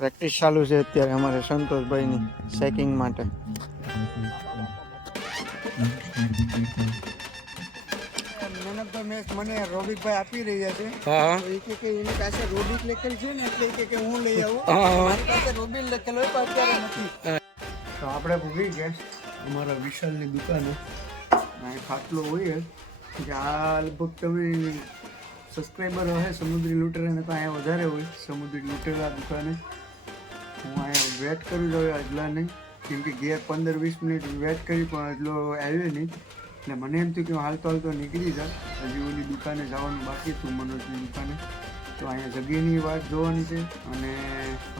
Practice ચાલુ છે અત્યારે અમારે સંતોષભાઈની સેકિંગ માટે. મને રોબિકભાઈ આપી રહ્યા છે. એ કે કે એની પાસે રોબિક લખેલ છે ને એટલે કે કે હું લઈ આવું. મારી પાસે રોબિક લખેલ હોય પણ અત્યારે નથી. તો આપણે ભૂગી ગયા. અમારા વિશાલની દુકાને. અહીં ખાટલો હોય કે આ લગભગ તમે સબસ્ક્રાઈબર હોય સમુદ્રી લૂંટેરાને તો અહીંયા વધારે હોય સમુદ્રી લૂંટેરા દુકાને. હું અહીંયા વેટ કરું છું આટલા નહીં. કેમ કે ઘેર પંદર વીસ મિનિટ વેટ કરી, પણ આટલો આવ્યો નહીં. એટલે મને એમ થયું કે હું હાલતો હાલતો નીકળી જાય હજી ઓલી દુકાને જવાનું બાકી હતું, મનોજની દુકાને. તો અહીંયા જગ્યાની વાત જોવાની છે અને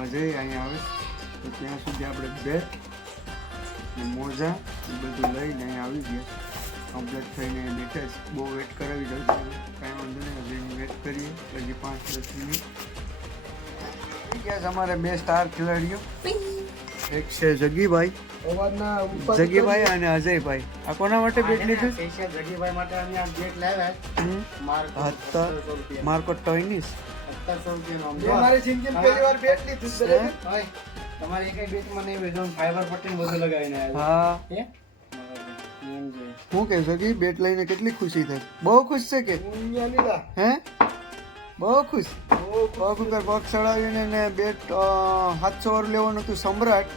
અજય અહીંયા આવે. તો ત્યાં સુધી આપણે ને મોજા એ બધું લઈને અહીંયા આવી ગયા. કમ્પ્લીટ થઈને બેઠા બહુ વેટ કરાવી દઉં કાંઈ વાંધો નહીં હજી વેટ કરીએ. હજી પાંચ દસ મિનિટ. થઈ ગયા છે અમારે બે સ્ટાર ખેલાડીઓ. એક છે જગીભાઈ. જગીભાઈ અને અજયભાઈ. આ કોના માટે બેટ લીધું? જગીભાઈ માટે અમે આ બેટ લાવ્યા? માર્કો ટોઈનીસ પહેલી વાર બેટ લીધું છે તમારી કઈ બેટમાં નહીં હોય ફાઈબર પટ્ટી બધું લગાવીને આવ્યા હા. હે? કે સગી બેટ લઈને કેટલી ખુશી થઈ? બહુ ખુશ છે કે? હે? બહુ ખુશ. પગ ઉપર પગ ચડાવીને ને બેટ સાતસો વાર લેવાનું હતું સમ્રાટ.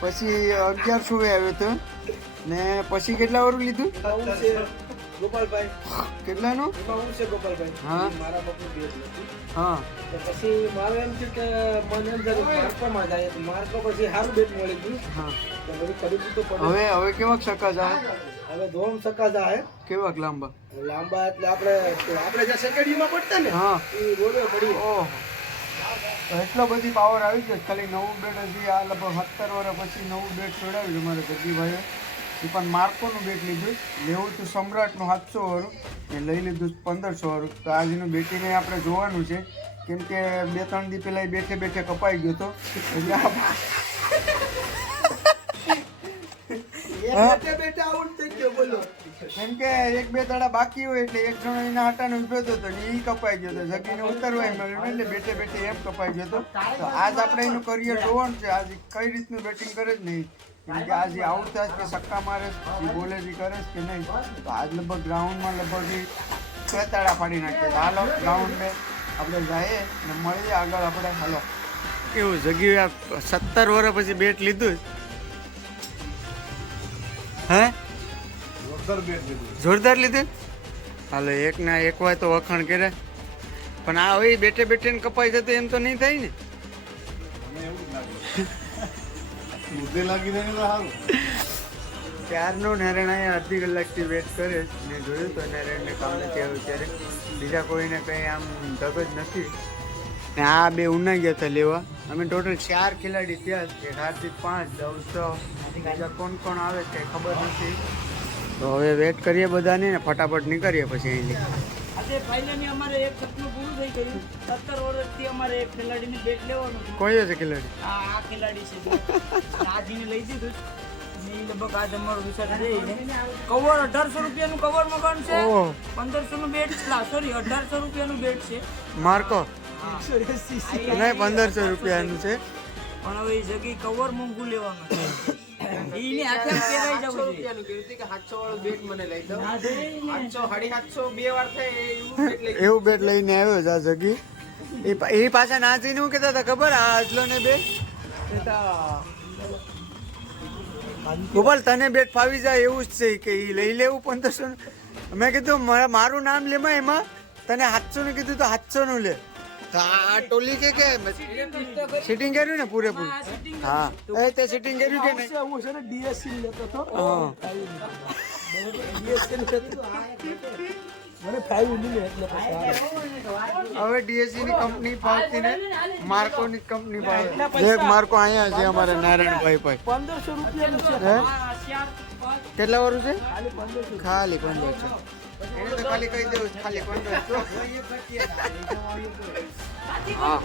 પછી અગિયારસો એ આવ્યો હતો. ને પછી કેટલા વાર લીધું? ગોપાલભાઈ કેટલાનું? હું. છે ગોપાલભાઈ હા. મારા બાપનું બે નથી હા પછી મારે એમ છે કે મને એમ થયું માર્કોમાં જાય માર્કો પછી સારું બેટ મળી ગયું. હા. હવે હવે કેવા શકા જાય હવે ધોમ સકા જાય. કેવા લાંબા? લાંબા એટલે આપણે આપણે જે સેકન્ડીમાં પડતા ને હા. એ રોડે પડી ઓહો. એટલો બધી પાવર આવી ગયો ખાલી નવું બેટ હજી આ લગભગ સત્તર વર્ષ પછી નવું બેટ છોડાવ્યું અમારે જગીભાઈએ એ પણ માર્કોનું બેટ લીધું. લેવું તું સમ્રાટનું સાતસો વાળું. એ લઈ લીધું પંદરસો વાળું. તો આજનું બેટીને આપણે જોવાનું છે. કેમ કે બે ત્રણ દી પહેલા બેઠે બેઠે કપાઈ ગયો હતો એટલે બેઠે બેઠે આઉટ કેમ કે એક બે દાડા બાકી હોય એટલે એક જણો એના હાટાને ઊભો હતો ને એ કપાઈ ગયો હતો જગીને ઉતરવા મળ્યું એટલે બેઠે બેઠે એમ કપાઈ ગયો હતો તો આજ આપણે એનું કરિયર જોવાનું છે. આજે કઈ રીતનું બેટિંગ કરે જ નહીં કેમ કે આજે આઉટ થાય કે સક્કા મારે છે બોલે છે કરે છે કે નહીં? તો આજ લગભગ ગ્રાઉન્ડમાં લગભગ બે તાળા પાડી નાખીએ હાલો ગ્રાઉન્ડ આપણે જઈએ ને મળીએ આગળ આપણે. હાલો. કેવું? જગી સત્તર વર્ષ પછી બેટ લીધું? હે? જોરદાર લીધી. હાલો એક ના એક હોય તો વખાણ કરે. પણ આ હવે બેઠે બેઠે કપાઈ જતો એમ તો નહીં થાય ને? ત્યારનો નારાયણ અહીંયા અડધી કલાકથી વેટ કરે. મેં જોયું તો નારાયણને કામ નથી આવ્યું ત્યારે. બીજા કોઈને કંઈ આમ ધગ જ નથી. ને આ બે ઉના ગયા હતા લેવા. અમે ટોટલ ચાર ખેલાડી થયા. છે હાર્દિક પાંચ છ. બીજા કોણ કોણ આવે છે ખબર નથી. તો હવે વેટ કરીએ બધાને ને ફટાફટ નીકળીએ પછી અહીંથી. આજે ફાઇનલી અમારે એક સપનું પૂરું થઈ ગયું. સત્તર વર્ષથી અમારે એક ખેલાડીને બેટ લેવાનું. કોઈ હશે ખેલાડી? આ આ ખેલાડી છે. આજીને લઈ દીધું. ને લગભગ આજ અમારો વિચાર છે. કવર અઢારસો રૂપિયાનું કવર મકાન છે. પંદરસો નું બેટ સોરી અઢારસો રૂપિયાનું બેટ છે. માર્કો. હા. નહીં પંદરસો રૂપિયાનું છે. પણ હવે એ જગ્યાએ કવર મોંઘું લેવાનું છે. ઈને આખે આમ જવું જોઈએ. રૂપિયાનું કીધું કે સાતસો વાળું બેટ મને લઈ દો. બે વાર થાય એવું બેટ લઈ એવું બેટ લઈને આવ્યો છે આ જગી. એ એ પાછા ના નું કેતા હતા ખબર આ આજલો ને બે ગોપાલ તને બેટ ફાવી જાય એવું જ છે કે એ લઈ લેવું પંદરસો મેં કીધું મારું નામ લેમાં એમાં. તને સાતસો નું કીધું તો સાતસો નું લે. તો આ આ ટોલી કે કે સિટિંગ કર્યું ને પૂરેપૂરું? હા એ તે સિટિંગ કર્યું કે નહીં? હું છે ને ડીએસસી લેતો હતો. હવે ડીએસસી ની કંપની ફાવતી ને માર્કો ની કંપની ફાવે એક માર્કો અહીંયા છે અમારે નારાયણભાઈ ભાઈ પંદરસો રૂપિયાનું છે. હે? આ ચાર પાંચ કેટલા વાળું છે? ખાલી પંદરસો. એને તો ખાલી કહી દેવું છે, ખાલી પંદરસો. હા.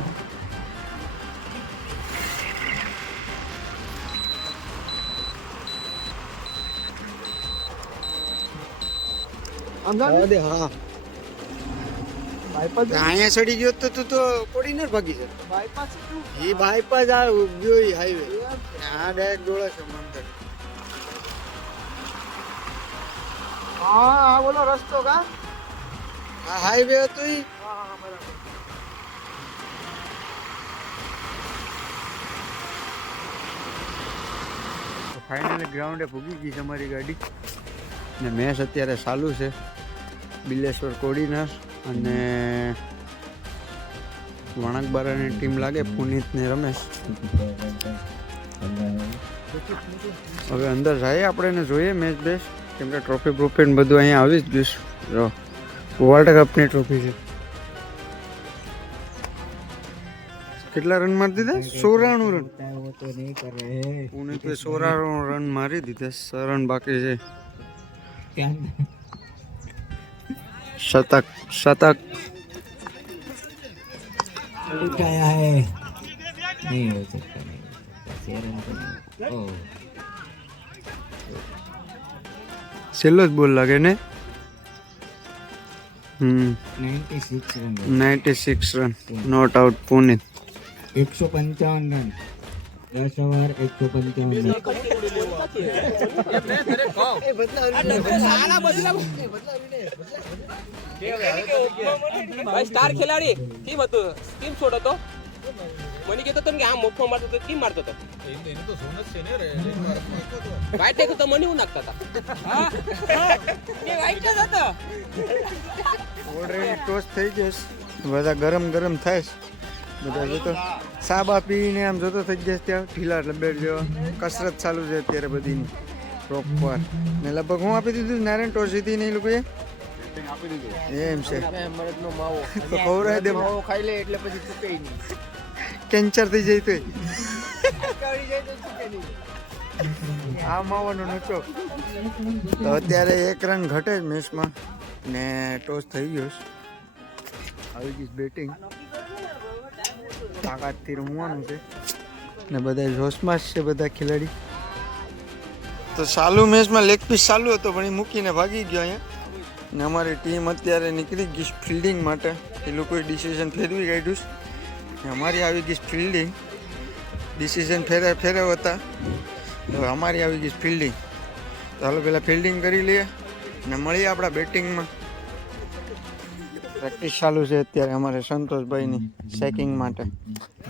હા દે બાયપાસ અહીંયા ચડી ગયો તો તું તો પડી ને ભાગી જાય બાયપાસ એ બાયપાસ આ ગયો હાઈવે આ ડાયરેક્ટ ડોળા છે મંદિર હા આ બોલો રસ્તો કા? આ હાઈવે હતો ઈ. ફાઇનલી ગ્રાઉન્ડે ભૂગી ગઈ છે અમારી ગાડી. ને મેચ અત્યારે ચાલુ છે. બિલેશ્વર કોડીનાર અને વણાકબારાની ટીમ લાગે, પુનિત ને રમેશ. હવે અંદર જઈએ આપણે ને જોઈએ મેચ બેસ કેમ કે ટ્રોફી બ્રોફી બધું અહીંયા આવી જ ગયું વર્લ્ડ કપની ટ્રોફી છે. કેટલા રન મારી દીધા? સોરાણું રન પુણે સોરાણું રન મારી દીધા સ રન બાકી છે. શતક શતક. છેલ્લો જ બોલ લાગે ને? હમ. Ninety six run not out Punit. એકસો પંચાવન રન. દસ ઓવર એકસો પંચાવન રન. સ્ટાર ખેલાડી. કેમ હતો. કેમ છોડ હતો. મને કહેતો હતો કે આમ મોફો મારતો હતો કેમ મારતો હતો. વાઈટ દેખો તો મને હું નાખતા હતા. વાઈટ જ હતો. ઓલરેડી ટોસ થઈ જશે બધા ગરમ ગરમ થાય છે. બધા જોતો સાબા પીને આમ જોતો થઈ જશે ત્યાં ઢીલા લબેડ જેવા. કસરત ચાલુ છે અત્યારે બધી પ્રોપર ને લગભગ હું આપી દીધું નારાયણ ટોસ જીતી નહીં લોકોએ? એમ છે. તો ખવડાવી દે ખાઈ લે એટલે પછી ચૂકે નહીં કેન્સર થઈ જાય તો આ માવાનો નચો. તો અત્યારે એક રન ઘટે જ મેચમાં ને ટોસ થઈ ગયો આવી ગઈ બેટિંગ તાકાતથી રમવાનું છે. ને બધા જોશમાં છે બધા ખેલાડી. તો ચાલુ મેચમાં લેગ પીસ ચાલુ હતો, પણ એ મૂકીને ભાગી ગયો અહીંયા. ને અમારી ટીમ અત્યારે નીકળી ગઈ ફિલ્ડિંગ માટે. એ લોકોએ ડિસિઝન ફેરવી કાઢ્યું ને અમારી આવી ગઈ ફિલ્ડિંગ ડિસિઝન ફેરે, ફેરવ હતા. તો અમારી આવી ગઈ ફિલ્ડિંગ તો હાલો પહેલાં ફિલ્ડિંગ કરી લઈએ ને મળીએ આપણા બેટિંગમાં પ્રેક્ટિસ ચાલુ છે અત્યારે અમારે સંતોષભાઈની સેકિંગ માટે.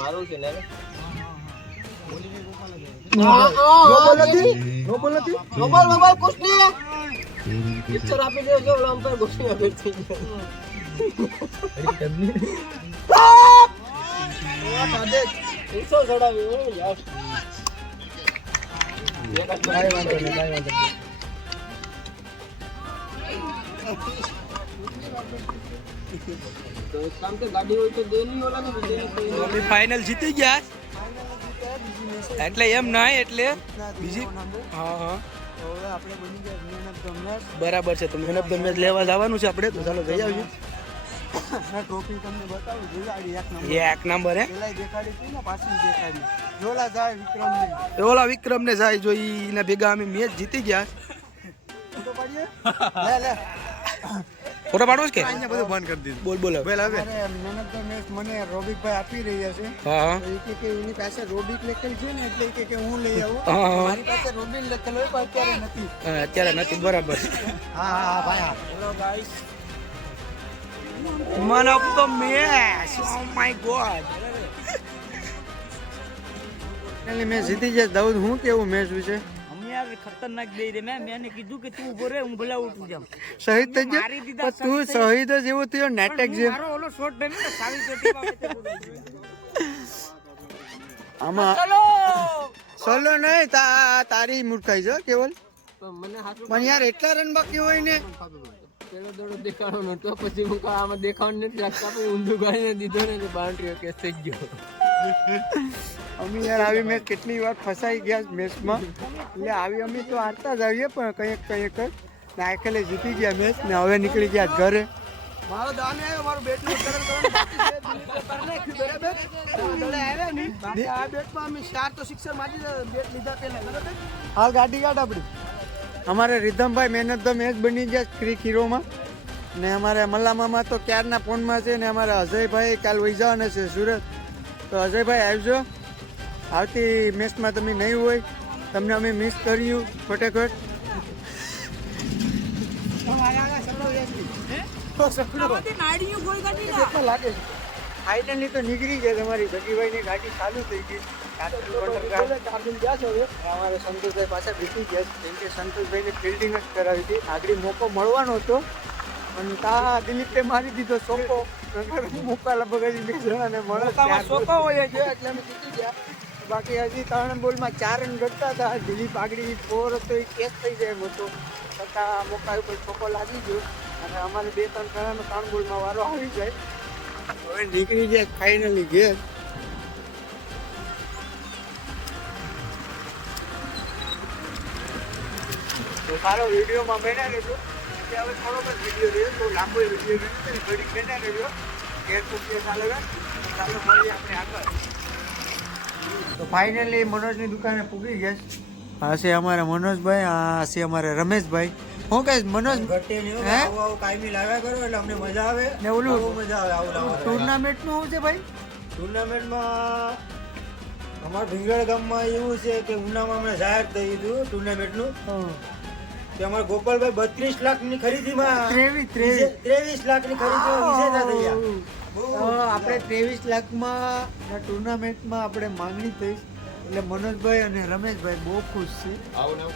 મારું છે ને નોબલ નથી નોબલ નથી મોબાઈલ મોબાઈલ કુછ પિક્ચર આપી દે જો અમ્પાયર કુછ આપી થઈ ગયો તો એક કામ તો ગાડી હોય તો દેની ઓલા ને દેની અમે ફાઇનલ જીતી ગયા. એટલે એમ ના એટલે બીજી હા હા. બરાબર છે તો મેન ઓફ ધ મેચ લેવા જવાનું છે આપણે. તો ચાલો જઈ આવીએ. ટ્રોફી તમને બતાવું જોઈ એક નંબર એ એક નંબર હે? પેલા દેખાડી હતી ને પાછી દેખાડી જોલા જાય વિક્રમ ને ઓલા વિક્રમ ને જાય જો ઈને ભેગા અમે મેચ જીતી ગયા. ફોટો પાડીએ લે લે. ફોટો પાડો છે કે? અહીંયા બધું બંધ કરી દીધું. બોલ બોલ હવે. વેલ હવે મેન ઓફ ધ મેચ મને રોબિકભાઈ આપી રહ્યા છે. હા કે કે એની પાસે રોબિક લખેલ છે ને એટલે કે કે હું લઈ આવું. મારી પાસે રોબિન લખેલ હોય પણ અત્યારે નથી. હા, અત્યારે નથી બરાબર. હા હા ભાઈ હા. ભાઈ guys man of the match oh my god એટલે મેં જીતી જાય દાઉદ હું કેવું મેચ વિશે? ખતરનાક દઈ દે મેં મેં કીધું કે તું ઊભો રે હું ભલા ઉઠું જામ શહીદ થઈ દીધા, તું શહીદ જ એવો થયો નાટક જે મારો ઓલો શોટ ડે ને સાવી પેટી આમાં ચલો! સોલો નહીં તા તારી મૂર્ખાઈ છે કેવલ? મને પણ યાર એટલા રન બાકી હોય ને. પેલો દોડો દેખાડો નતો પછી હું આમાં દેખાવાનું નથી રાખતા પછી ઊંધું ગાળીને દીધો ને બાઉન્ડ્રીઓ કેસ થઈ ગયો. અમે યાર આવી મેચ કેટલી વાર ફસાઈ ગયા મેચમાં. એટલે આવી અમે તો હારતા જ આવીએ પણ કંઈક કંઈક ને આખેલે જીતી ગયા મેચ ને હવે નીકળી ગયા ઘરે. મારો દાને આવ્યો મારું બેટનું આ બેટમાં અમે ચાર તો સિક્સર મારી લીધા પહેલા હાલ ગાડી કાઢ આપણી. અમારે રીધમભાઈ મહેનત ધ મેચ બની ગયા ક્રિક હીરોમાં ને અમારે મલ્લામામાં તો ક્યારના ફોનમાં છે ને અમારા અજયભાઈ કાલ વહી જવાના છે સુરત. તો અજયભાઈ આવજો. આવતી મેચમાં તમે નહીં હોય તમને અમે મિસ કર્યું ફટાફટ. ફાઇનલી તો નીકળી ગયા તમારી. ભગીભાઈની ગાડી ચાલુ થઈ ગઈ. અમારે સંતોષભાઈ પાસે બીતી ગયા. કેમ કે સંતોષભાઈને ફિલ્ડિંગ જ કરાવી હતી. આગળ મોકો મળવાનો હતો. અને તા દિલીપે મારી દીધો સોકો મોકા લગભગ બે જણાને મળે. સોકો હોય છે એટલે અમે જીતી ગયા. બાકી હજી ત્રણ બોલમાં ચાર રન ઘટતા હતા. દિલીપ આગળ ફોર હતો, એ કેચ થઈ એમ હતો. છતાં મોકા ઉપર છોકો લાગી ગયો. અને અમારે બે ત્રણ જણાનો ત્રણ બોલમાં વારો આવી જાય. હવે નીકળી જાય ફાઇનલી ઘેર. તો સારો વિડીયોમાં બન્યા રહેજો. કે હવે થોડોક જ વીડિયો રહ્યો તો લાંબો વીડિયો રહ્યો તો ઘડી બન્યા રહ્યો ઘેર પૂછીએ ચાલે ચાલો મળીએ આપણે આગળ. તો ફાઇનલી મનોજની દુકાને પૂગી ગયા આ છે અમારા મનોજભાઈ આ છે અમારા રમેશભાઈ. હું કહીશ મનોજ કાયમી લાવ્યા કરો એટલે અમને મજા આવે. ને ઓલું મજા આવે આવું. ટુર્નામેન્ટનું શું છે ભાઈ? ટુર્નામેન્ટમાં અમારા ભીંગળ ગામમાં એવું છે કે ઉનામાં હમણાં જાહેર થઈ હતું ટુર્નામેન્ટનું. કે અમારા ગોપાલભાઈ બત્રીસ લાખની ખરીદીમાં ત્રેવીસ ત્રેવીસ. લાખની ખરીદીમાં વિજેતા થયા. આપણે ત્રેવીસ લાખમાં ટુર્નામેન્ટમાં આપણે માંગણી થઈ એટલે મનોજભાઈ અને રમેશભાઈ બહુ ખુશ છે.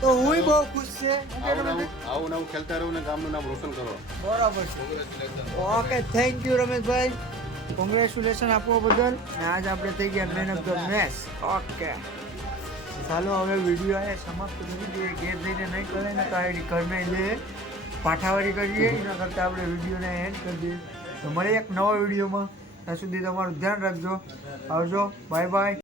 તો હું બહુ ખુશ છે. આવું નવું ખેલતા રહું ને ગામનું નામ રોશન કરો. બરાબર છે. ઓકે થેન્ક યુ રમેશભાઈ. કોંગ્રેચ્યુલેશન આપવા બદલ. ને આજ આપણે થઈ ગયા man of the match okay. ચાલો, હવે વીડિયો આ સમાપ્ત કરી દઈએ. ઘેર જઈને નહીં કરે ને તો ઘરને જઈએ પાઠાવાળી કરીએ. એના કરતાં આપણે વિડીયોને એન્ડ કરી દઈએ. તો મળીએ એક નવા વિડીયોમાં ત્યાં સુધી તમારું ધ્યાન રાખજો. આવજો. Bye bye